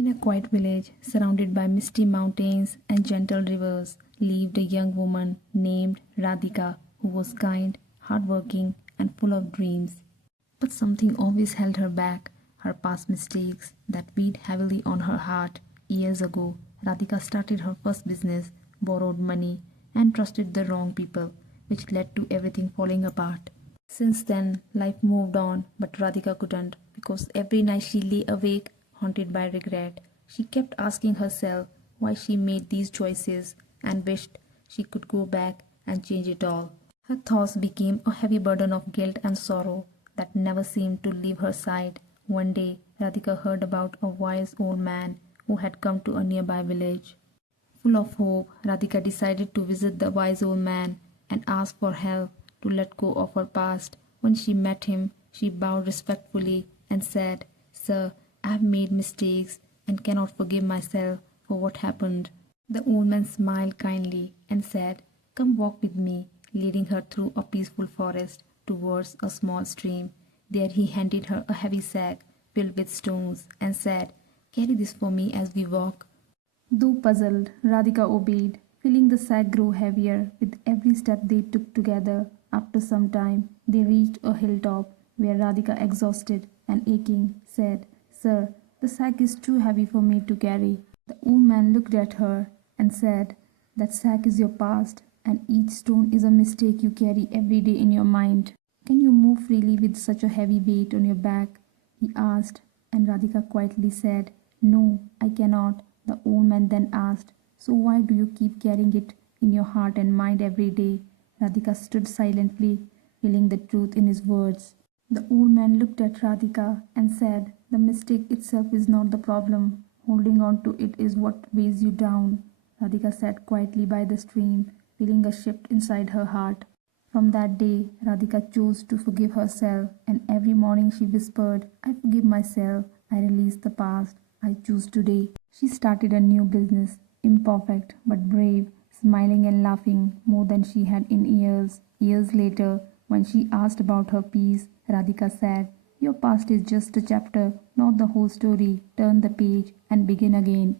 In a quiet village, surrounded by misty mountains and gentle rivers, lived a young woman named Radhika who was kind, hardworking, and full of dreams. But something always held her back, her past mistakes that weighed heavily on her heart. Years ago, Radhika started her first business, borrowed money, and trusted the wrong people, which led to everything falling apart. Since then, life moved on, but Radhika couldn't, because every night she lay awake, haunted by regret. She kept asking herself why she made these choices and wished she could go back and change it all. Her thoughts became a heavy burden of guilt and sorrow that never seemed to leave her side. One day, Radhika heard about a wise old man who had come to a nearby village. Full of hope, Radhika decided to visit the wise old man and ask for help to let go of her past. When she met him, she bowed respectfully and said, "Sir, I have made mistakes and cannot forgive myself for what happened." The old man smiled kindly and said, "Come walk with me," leading her through a peaceful forest towards a small stream. There he handed her a heavy sack filled with stones and said, "Carry this for me as we walk." Though puzzled, Radhika obeyed, feeling the sack grow heavier with every step they took together. After some time, they reached a hilltop where Radhika, exhausted and aching, said, "Sir, the sack is too heavy for me to carry." The old man looked at her and said, "That sack is your past, and each stone is a mistake you carry every day in your mind. Can you move freely with such a heavy weight on your back?" he asked, and Radhika quietly said, "No, I cannot." The old man then asked, "So why do you keep carrying it in your heart and mind every day?" Radhika stood silently, feeling the truth in his words. The old man looked at Radhika and said, "The mistake itself is not the problem. Holding on to it is what weighs you down." Radhika sat quietly by the stream, feeling a shift inside her heart. From that day, Radhika chose to forgive herself, and every morning she whispered, "I forgive myself, I release the past, I choose today." She started a new business, imperfect but brave, smiling and laughing more than she had in years. Years later, when she asked about her peace, Radhika said, "Your past is just a chapter, not the whole story. Turn the page and begin again."